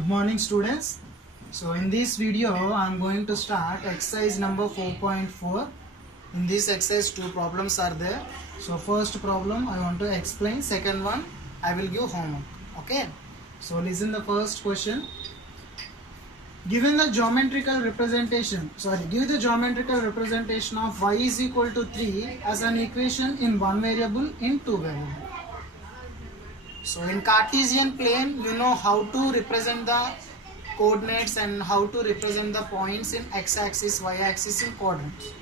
Good morning students. So in this video I am going to start exercise number 4.4. In this exercise two problems are there. So first problem I want to explain, second one I will give homework. Okay. So listen the first question. Given the geometrical representation, give the geometrical representation of y is equal to 3 as an equation in one variable in two variables. So in Cartesian plane, you know how to represent the coordinates and how to represent the points in x-axis, y-axis in coordinates.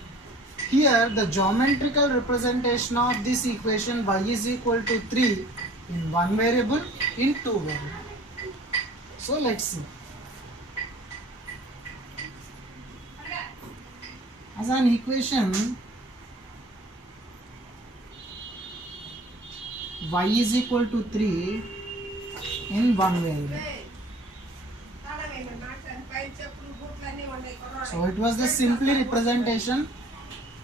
Here the geometrical representation of this equation y is equal to 3 in one variable in two variables. So let's see. As an equation y is equal to 3 in one variable. So it was the simply representation.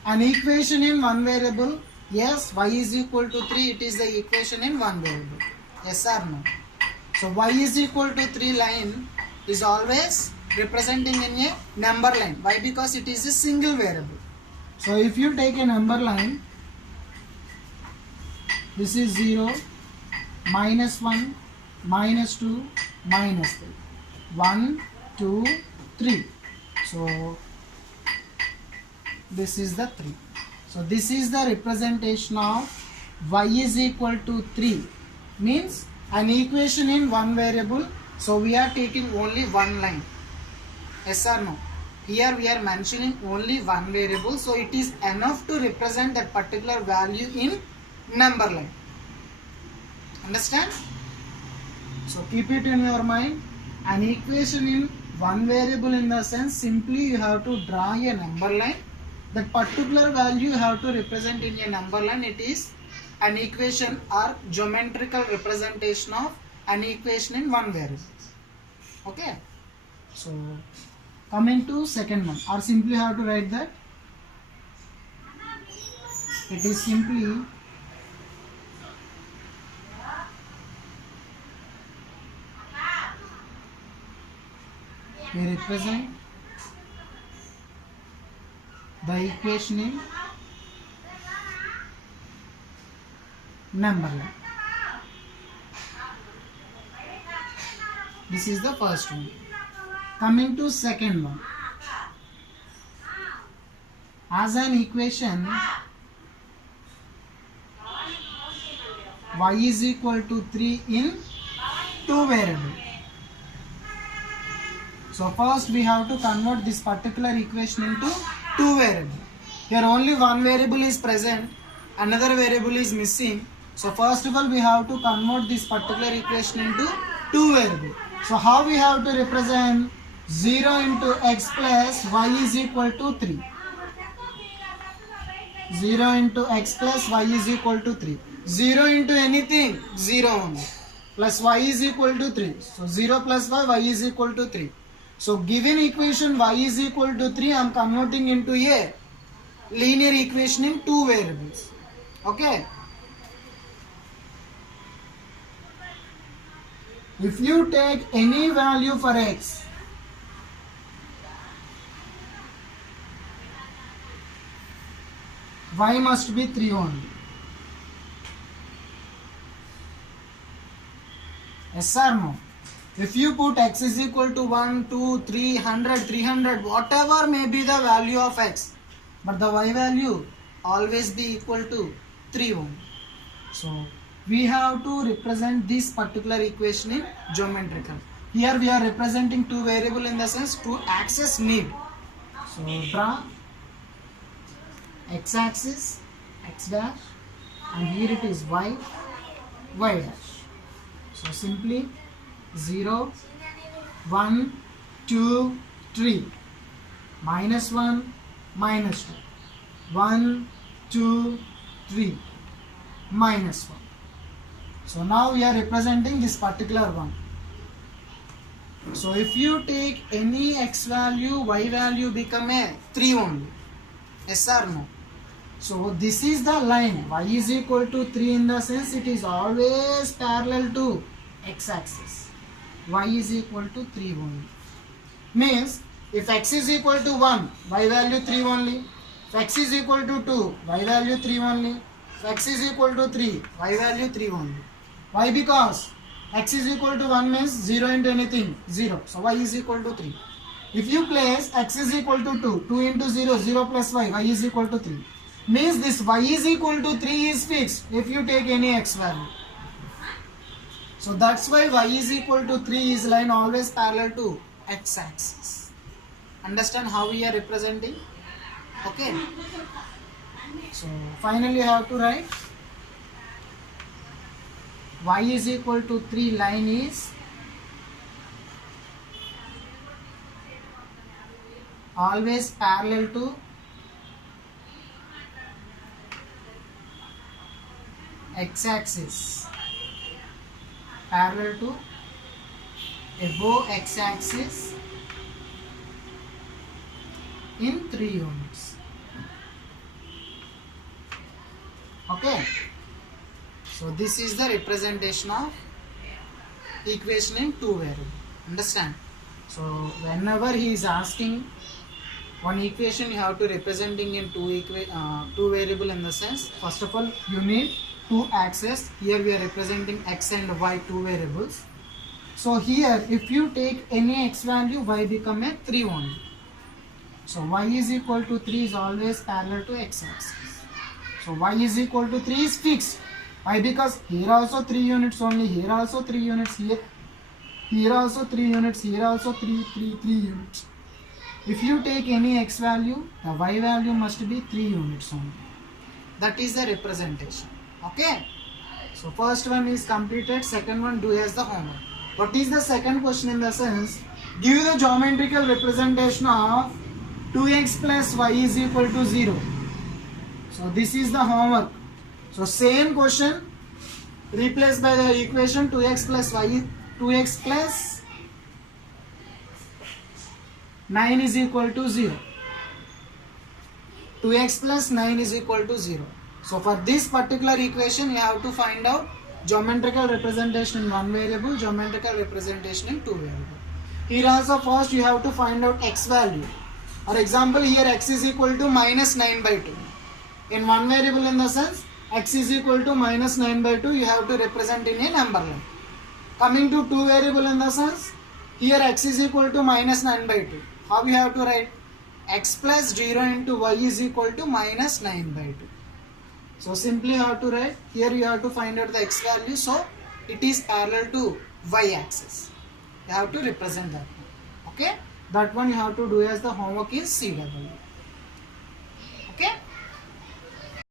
An equation in one variable. Yes, y is equal to 3. It is the equation in one variable. Yes or no? So y is equal to 3 line is always representing in a number line. Why? Because it is a single variable. So if you take a number line, this is 0, minus 1, minus 2, minus 3. 1, 2, 3. So this is the 3. So this is the representation of y is equal to 3. Means an equation in one variable. So we are taking only one line. Yes or no? Here we are mentioning only one variable. So it is enough to represent that particular value in number line. Understand? So keep it in your mind. An equation in one variable in the sense simply you have to draw a number line. That particular value you have to represent in a number line. It is an equation or geometrical representation of an equation in one variable. Okay. So coming to second one, or simply have to write that. It is simply we represent the equation in number line. This is the first one. Coming to second one. As an equation y is equal to 3 in two variables. So first we have to convert this particular equation into two variables. Here only one variable is present, another variable is missing. So first of all we have to convert this particular equation into two variables. So how we have to represent 0 into x plus y is equal to 3. 0 into x plus y is equal to 3. 0 into anything, 0 only. Plus y is equal to 3. So 0 plus y is equal to 3. So given equation y is equal to 3, I am converting into a linear equation in two variables. Okay. If you take any value for x, y must be 3 only. Yes or no? If you put x is equal to 1, 2, 3, 100, 300, whatever may be the value of x, but the y value always be equal to 3 only. So we have to represent this particular equation in geometrical. Here we are representing two variable in the sense two axis need. So draw x-axis, x dash, and here it is y, y dash. So simply 0, 1, 2, 3, minus 1, minus 2, 1, 2, 3, minus 1. So now we are representing this particular one. So if you take any x value, y value become a 3 only. Yes or no? So this is the line. Y is equal to 3 in the sense it is always parallel to x-axis. y is equal to 3 only. Means if x is equal to 1, y value 3 only. If x is equal to 2, y value 3 only. If x is equal to 3, y value 3 only. Why? Because x is equal to 1 means 0 into anything, 0. So y is equal to 3. If you place x is equal to 2, 2 into 0, 0 plus y is equal to 3. Means this y is equal to 3 is fixed if you take any x value. So that's why y is equal to 3 is line always parallel to x axis. Understand how we are representing? Okay. So finally you have to write y is equal to 3 line is always parallel to x axis, parallel to above x axis in 3 units. Okay, so this is the representation of equation in 2 variable. Understand? So whenever he is asking one equation, you have to representing in two variable, in the sense, first of all you need 2 axes. Here we are representing x and y, 2 variables. So here if you take any x value, y become a 3 only. So y is equal to 3 is always parallel to x axis. So y is equal to 3 is fixed. Why? Because here also 3 units only, here also 3 units, here also 3 units, here also 3 units. If you take any x value, the y value must be 3 units only. That is the representation. Okay. So first one is completed, second one do as the homework. What is the second question? In the sense, give the geometrical representation of 2x plus y is equal to 0. So this is the homework. So same question, replaced by the equation 2x plus y, 2x plus 9 is equal to 0. 2x plus 9 is equal to 0. So for this particular equation, you have to find out geometrical representation in 1 variable, geometrical representation in 2 variable. Here also first you have to find out x value. For example, here x is equal to minus 9 by 2. In 1 variable, in the sense, x is equal to minus 9 by 2, you have to represent in a number line. Coming to 2 variable, in the sense, here x is equal to minus 9 by 2. How we have to write? X plus 0 into y is equal to minus 9 by 2. So simply you have to write, here you have to find out the x value, so it is parallel to y axis. You have to represent that one. Okay, that one you have to do as the homework is CW.